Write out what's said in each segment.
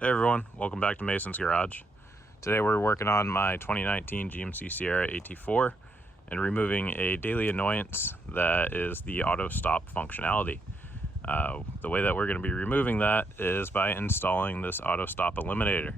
Hey everyone, welcome back to Mason's Garage. Today we're working on my 2019 GMC Sierra AT4 and removing a daily annoyance that is the auto stop functionality. The way that we're going to be removing that is by installing this auto stop eliminator.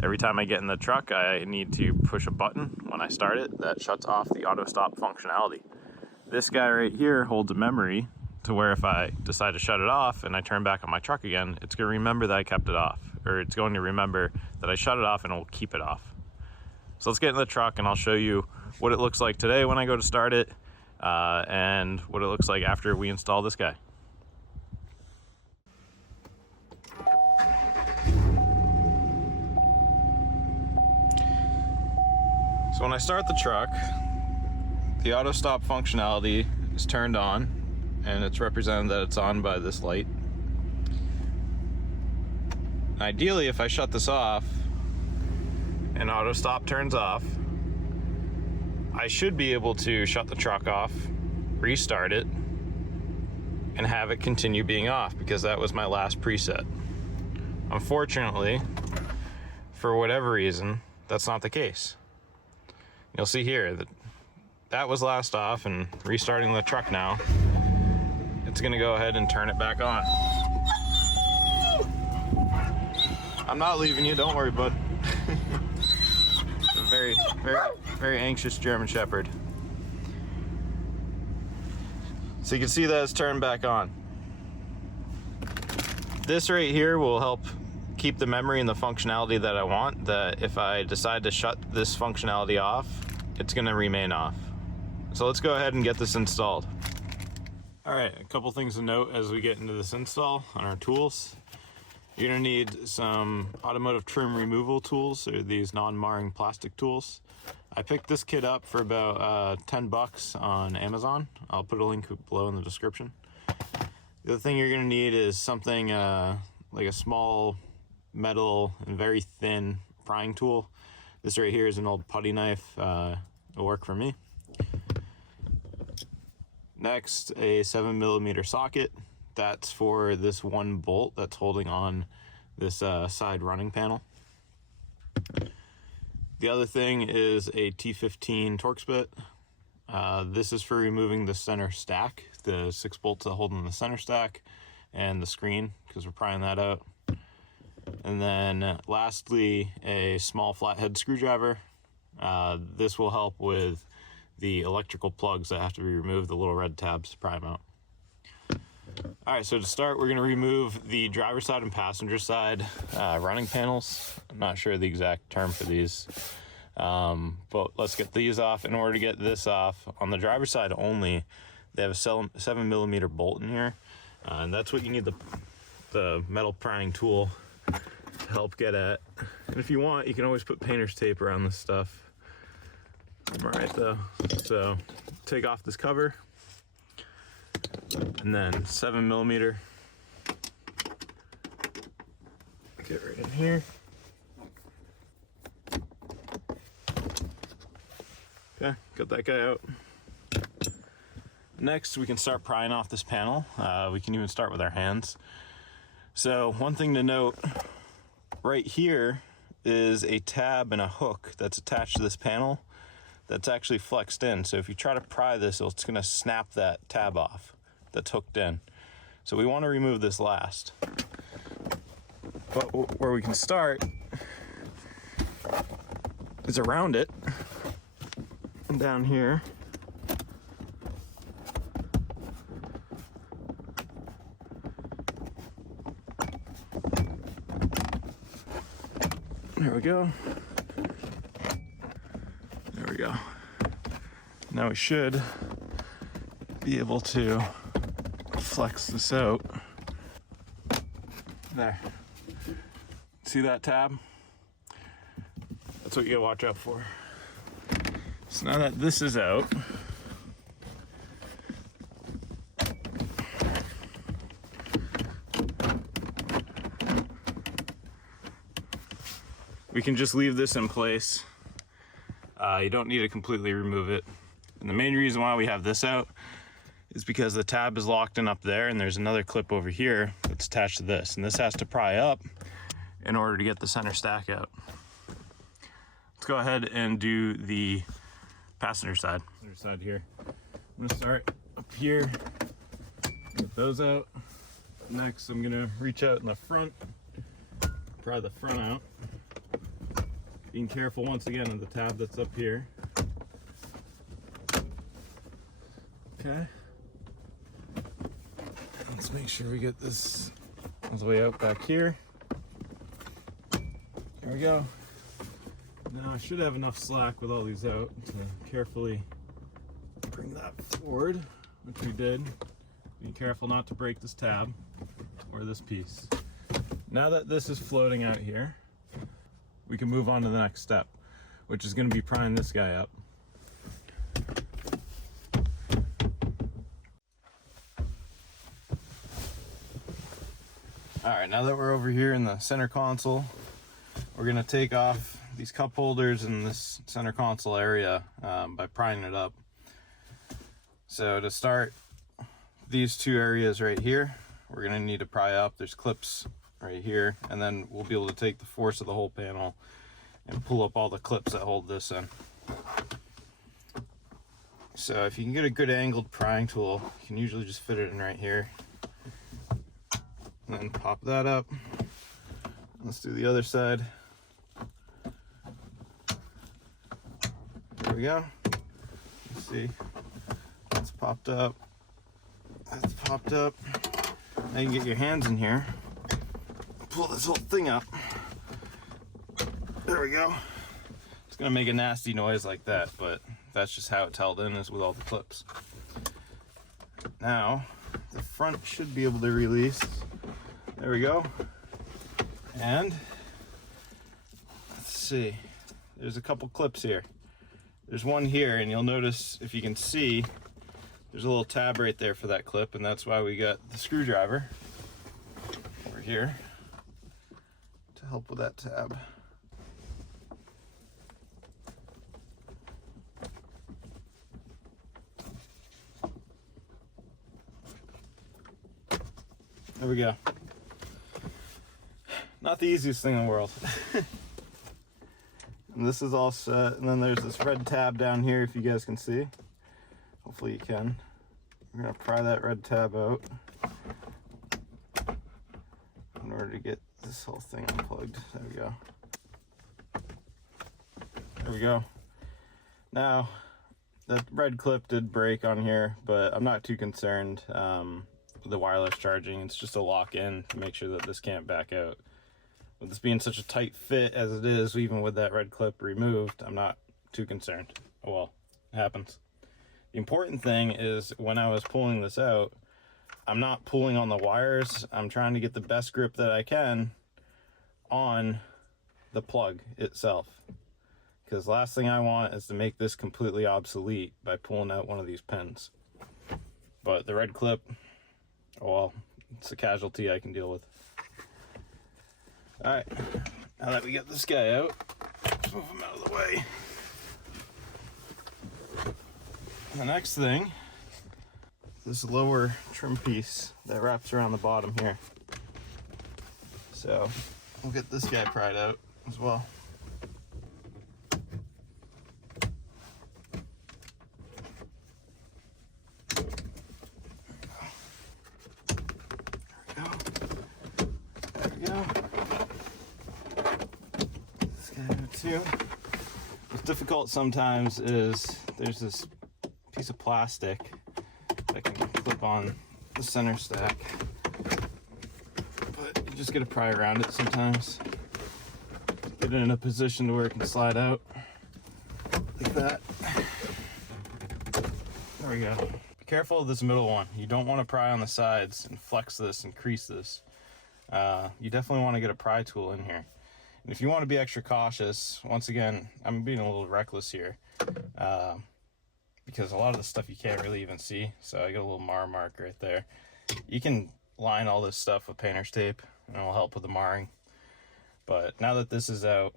Every time I get in the truck, I need to push a button when I start it that shuts off the auto stop functionality. This guy right here holds a memory to where if I decide to shut it off and I turn back on my truck again, it's going to remember that I kept it off, or it's going to remember that I shut it off and it will keep it off. So let's get in the truck and I'll show you what it looks like today when I go to start it and what it looks like after we install this guy. So when I start the truck, the auto stop functionality is turned on, and it's represented that it's on by this light. Ideally, if I shut this off and auto stop turns off, I should be able to shut the truck off, restart it, and have it continue being off because that was my last preset. Unfortunately, for whatever reason, that's not the case. You'll see here that was last off, and restarting the truck now, it's gonna go ahead and turn it back on. I'm not leaving you, don't worry, bud. A very anxious German Shepherd. So you can see that it's turned back on. This right here will help keep the memory and the functionality that I want, that if I decide to shut this functionality off, it's gonna remain off. So let's go ahead and get this installed. All right, a couple things to note as we get into this install on our tools. You're gonna need some automotive trim removal tools, or these non-marring plastic tools. I picked this kit up for about 10 bucks on Amazon. I'll put a link below in the description. The other thing you're gonna need is something like a small metal and very thin prying tool. This right here is an old putty knife. It'll work for me. Next, a 7mm socket. That's for this one bolt that's holding on this side running panel. The other thing is a T15 Torx Bit. This is for removing the center stack, the 6 bolts that hold in the center stack, and the screen, because we're prying that out. And then lastly, a small flathead screwdriver. This will help with the electrical plugs that have to be removed, the little red tabs to pry them out. All right, so to start, we're gonna remove the driver's side and passenger side running panels. I'm not sure the exact term for these, but let's get these off. In order to get this off, on the driver's side only, they have a 7mm bolt in here, and that's what you need the metal prying tool to help get at. And if you want, you can always put painter's tape around this stuff. I'm all right though. So take off this cover, and then 7mm, get right in here. Okay, got that guy out. Next, we can start prying off this panel. We can even start with our hands. So one thing to note, right here is a tab and a hook that's attached to this panel that's actually flexed in. So if you try to pry this, it's gonna snap that tab off that's hooked in. So we wanna remove this last. But where we can start is around it and down here. There we go. There we go. Now we should be able to flex this out. There. See that tab? That's what you gotta watch out for. So now that this is out, we can just leave this in place. You don't need to completely remove it. And the main reason why we have this out is because the tab is locked in up there, and there's another clip over here that's attached to this, and this has to pry up in order to get the center stack out. Let's go ahead and do the passenger side. Passenger side here. I'm gonna start up here, get those out. Next, I'm gonna reach out in the front, pry the front out. Being careful once again of the tab that's up here. Okay. Let's make sure we get this all the way out back here. There we go. Now I should have enough slack with all these out to carefully bring that forward, which we did. Be careful not to break this tab or this piece. Now that this is floating out here, we can move on to the next step, which is going to be prying this guy up. Alright, now that we're over here in the center console, we're going to take off these cup holders in this center console area by prying it up. So to start, these two areas right here, we're going to need to pry up. There's clips right here, and then we'll be able to take the force of the whole panel and pull up all the clips that hold this in. So if you can get a good angled prying tool, you can usually just fit it in right here. And then pop that up. Let's do the other side. There we go. Let's see. That's popped up. That's popped up. Now you can get your hands in here. Pull this whole thing up. There we go. It's gonna make a nasty noise like that, but that's just how it's held in, is with all the clips. Now, the front should be able to release. There we go. And let's see, there's a couple clips here. There's one here, and you'll notice, if you can see, there's a little tab right there for that clip, and that's why we got the screwdriver over here to help with that tab. There we go. Not the easiest thing in the world. And this is all set, and then there's this red tab down here, if you guys can see. Hopefully you can. We're gonna pry that red tab out in order to get this whole thing unplugged. There we go. There we go. Now, that red clip did break on here, but I'm not too concerned with the wireless charging. It's just a lock in to make sure that this can't back out. With this being such a tight fit as it is, even with that red clip removed, I'm not too concerned. Oh well, it happens. The important thing is, when I was pulling this out, I'm not pulling on the wires. I'm trying to get the best grip that I can on the plug itself. Because the last thing I want is to make this completely obsolete by pulling out one of these pins. But the red clip, oh well, it's a casualty I can deal with. Alright, now that we get this guy out, let's move him out of the way. The next thing, this lower trim piece that wraps around the bottom here. So we'll get this guy pried out as well. There we go. This guy out too. What's difficult sometimes is there's this piece of plastic that can clip on the center stack, but you just gotta pry around it sometimes. Get it in a position to where it can slide out like that. There we go. Be careful of this middle one. You don't want to pry on the sides and flex this and crease this. You definitely want to get a pry tool in here. And if you want to be extra cautious, once again, I'm being a little reckless here. Because a lot of the stuff you can't really even see. So I got a little mark right there. You can line all this stuff with painter's tape and it'll help with the marring. But now that this is out,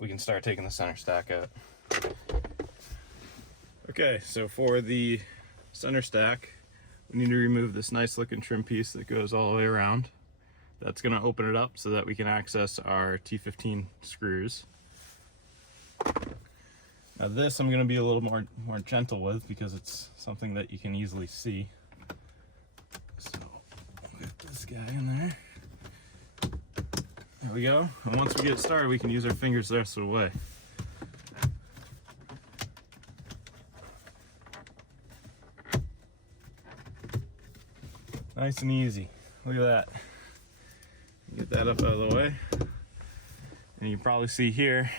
we can start taking the center stack out. Okay, so for the center stack, we need to remove this nice looking trim piece that goes all the way around. That's going to open it up so that we can access our T15 screws. Now this I'm going to be a little more gentle with because it's something that you can easily see. So we'll get this guy in there. There we go. And once we get started, we can use our fingers the rest of the way. Nice and easy. Look at that. Get that up out of the way. And you probably see here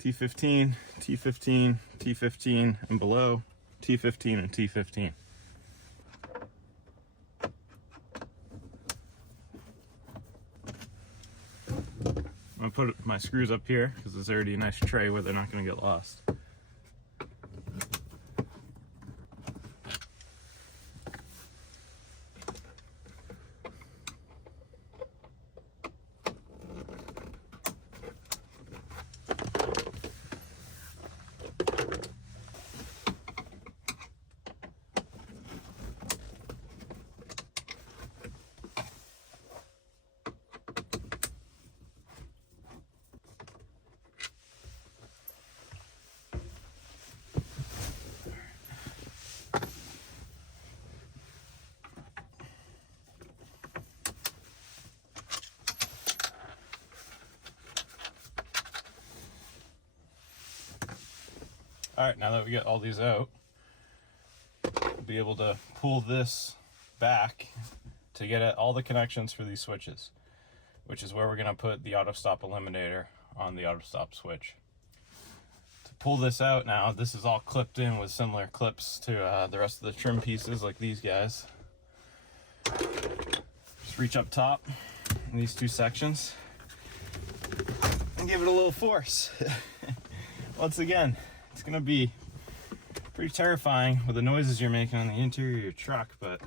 T15, T15, T15, and below T15 and T15. I'm gonna put my screws up here because there's already a nice tray where they're not gonna get lost. Alright, now that we get all these out, we'll be able to pull this back to get at all the connections for these switches, which is where we're going to put the auto stop eliminator on the auto stop switch. To pull this out now, this is all clipped in with similar clips to the rest of the trim pieces like these guys. Just reach up top in these two sections and give it a little force. Once again, it's gonna be pretty terrifying with the noises you're making on the interior of your truck, but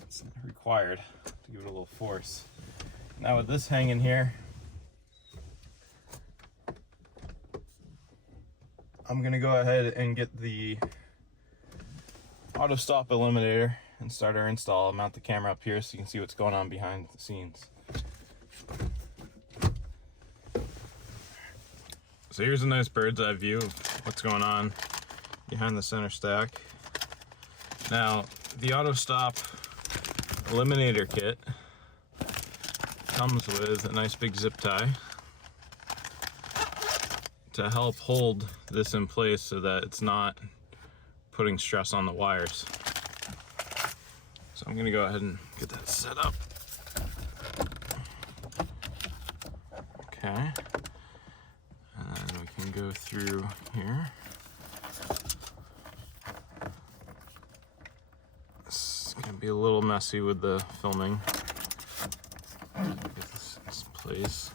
it's required to give it a little force. Now with this hanging here, I'm gonna go ahead and get the auto stop eliminator and start our install. I'll mount the camera up here so you can see what's going on behind the scenes. So here's a nice bird's eye view of what's going on behind the center stack. Now, the auto stop eliminator kit comes with a nice big zip tie to help hold this in place so that it's not putting stress on the wires. So I'm gonna go ahead and get that set up. Okay. And we can go through here. It's gonna be a little messy with the filming. Get this in place.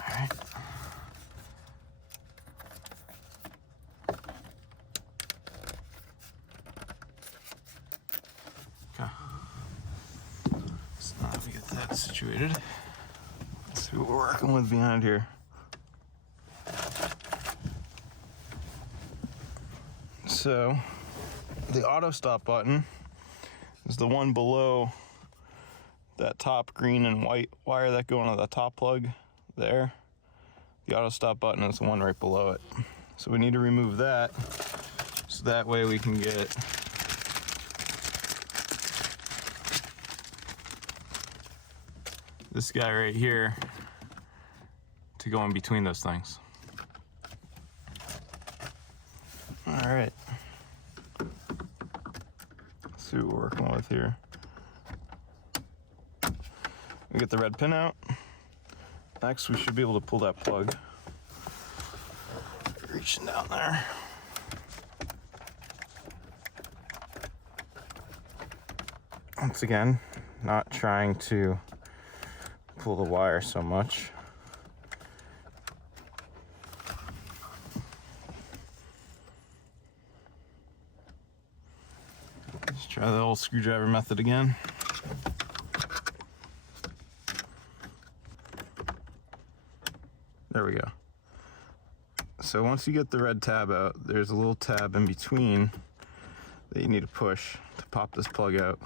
All right. Okay. So now that we get that situated, let's see what we're working with behind here. So the auto stop button is the one below that top green and white wire that go into the top plug there. The auto stop button is the one right below it. So we need to remove that so that way we can get this guy right here to go in between those things. All right. Let's see what we're working with here. We get the red pin out. Next, we should be able to pull that plug. Reaching down there. Once again, not trying to pull the wire so much. Let's try the old screwdriver method again. There we go. So once you get the red tab out, there's a little tab in between that you need to push to pop this plug out.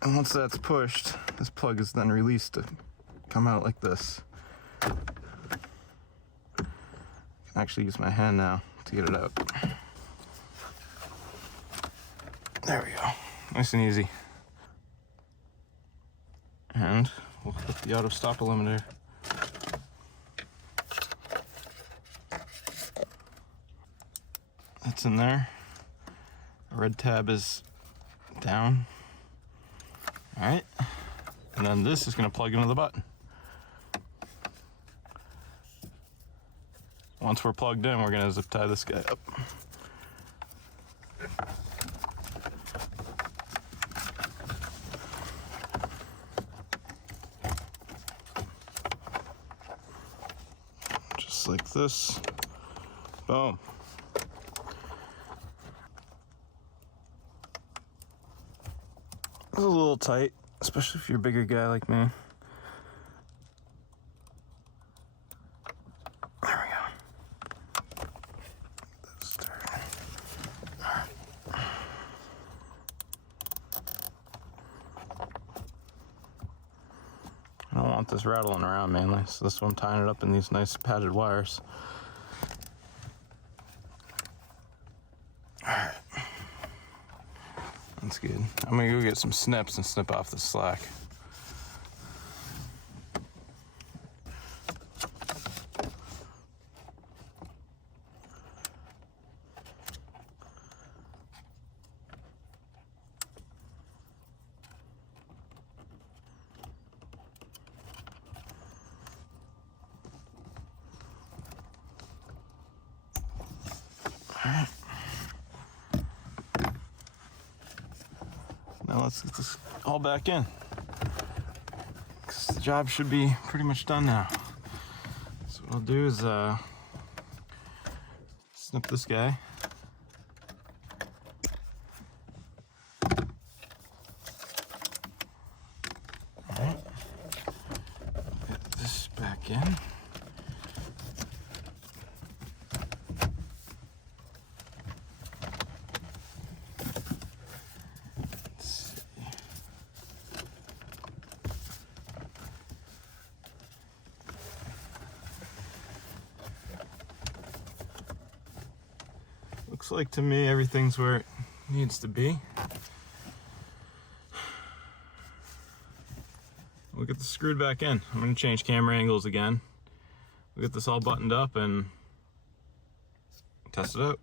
And once that's pushed, this plug is then released to come out like this. I can actually use my hand now to get it out. There we go. Nice and easy. And we'll put the auto stop eliminator. That's in there. The red tab is down. All right. And then this is going to plug into the button. Once we're plugged in, we're going to zip tie this guy up. Just like this. Boom. It's a little tight, especially if you're a bigger guy like me. There we go. This turn. I don't want this rattling around mainly, so this is why I'm tying it up in these nice padded wires. Alright. That's good. I'm gonna go get some snips and snip off the slack. Alright. Now let's get this all back in, because the job should be pretty much done now. So what I'll do is snip this guy. Alright. Get this back in. Looks like to me everything's where it needs to be. We'll get this screwed back in. I'm going to change camera angles again. We'll get this all buttoned up and test it out.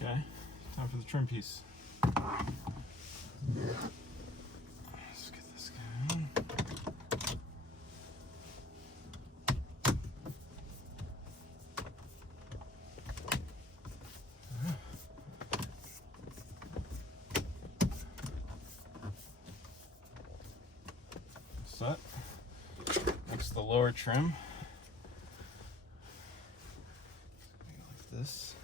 Okay, time for the trim piece. Let's get this guy in. Set. Next, the lower trim. Like this.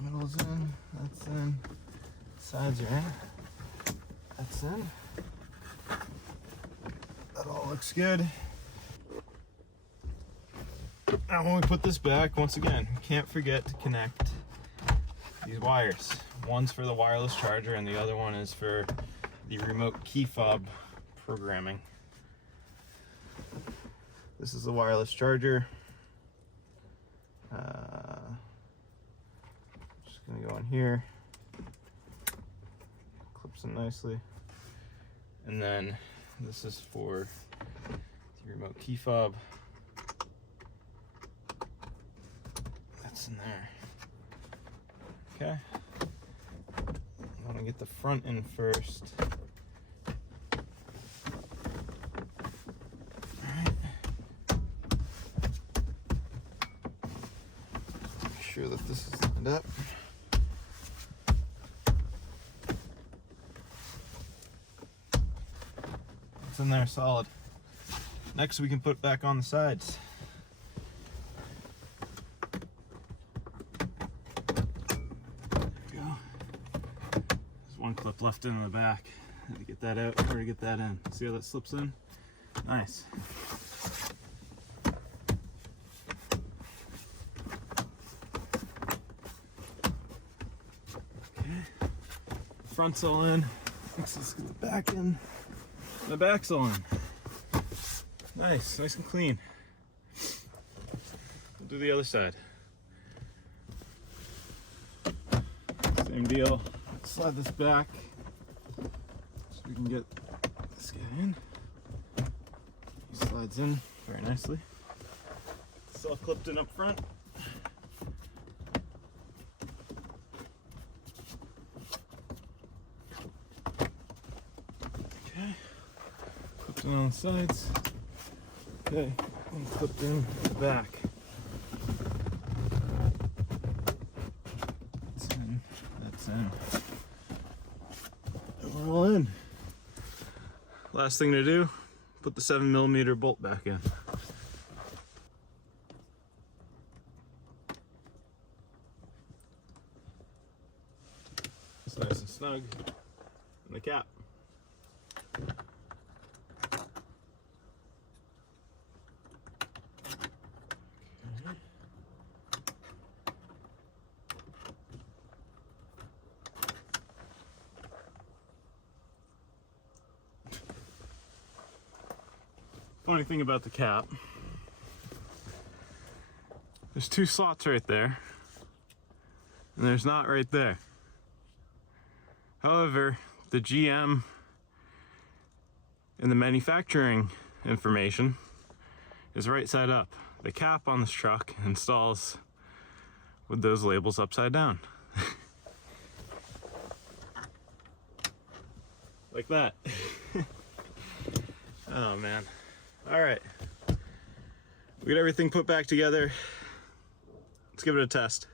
Middle's in, that's in, sides are in, that's in. That all looks good. Now when we put this back, once again, can't forget to connect these wires. One's for the wireless charger and the other one is for the remote key fob programming. This is the wireless charger. Just gonna go in here, clips in nicely, and then this is for the remote key fob. That's in there. Okay. I'm gonna get the front in first. sure that this is lined up. It's in there solid. Next we can put back on the sides. There we go. There's one clip left in the back. To get that out or to get that in. See how that slips in? Nice. Okay. Front's all in. Let's get the back in. The back's all in. Nice and clean. We'll do the other side. Same deal. Slide this back so we can get this guy in. He slides in very nicely. It's all clipped in up front. Okay. Clipped in on the sides. Okay, and clipped in the back. That's in, that's in. And we're all in. Last thing to do, put the 7mm bolt back in. It's nice and snug in the cap. Funny thing about the cap, there's two slots right there, and there's not right there. However, the GM and the manufacturing information is right side up. The cap on this truck installs with those labels upside down. Like that. Oh man. All right, we got everything put back together. Let's give it a test.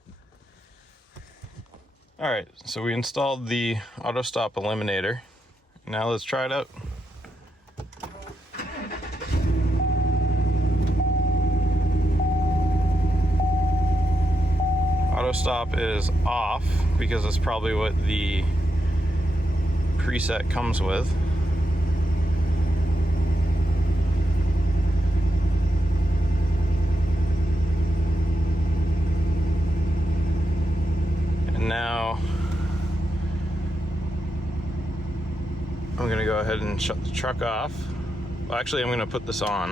All right, so we installed the auto stop eliminator. Now let's try it out. Auto stop is off because that's probably what the preset comes with. Now I'm gonna go ahead and shut the truck off. Well, actually, I'm gonna put this on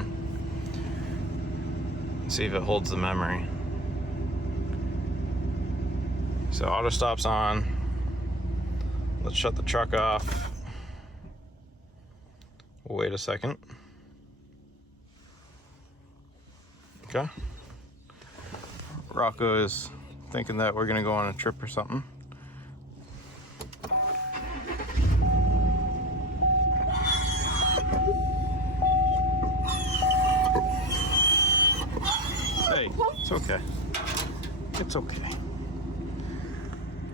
and see if it holds the memory. So auto stop's on. Let's shut the truck off. We'll wait a second. Okay. Rocco is thinking that we're gonna go on a trip or something. Hey, it's okay. It's okay.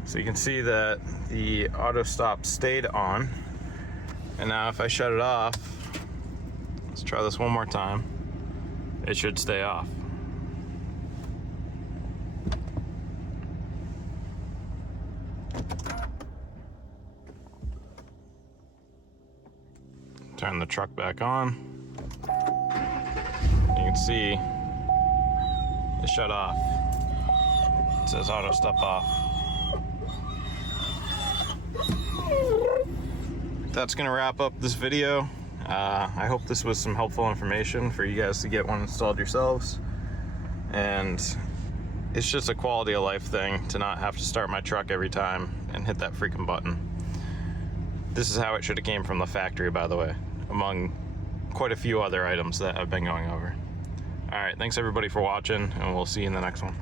So you can see that the auto stop stayed on, and now if I shut it off, let's try this one more time, it should stay off. Turn the truck back on. You can see it shut off. It says auto stop off. That's gonna wrap up this video. I hope this was some helpful information for you guys to get one installed yourselves. And it's just a quality of life thing to not have to start my truck every time and hit that freaking button. This is how it should have came from the factory, by the way, among quite a few other items that I've been going over. All right, thanks everybody for watching, and we'll see you in the next one.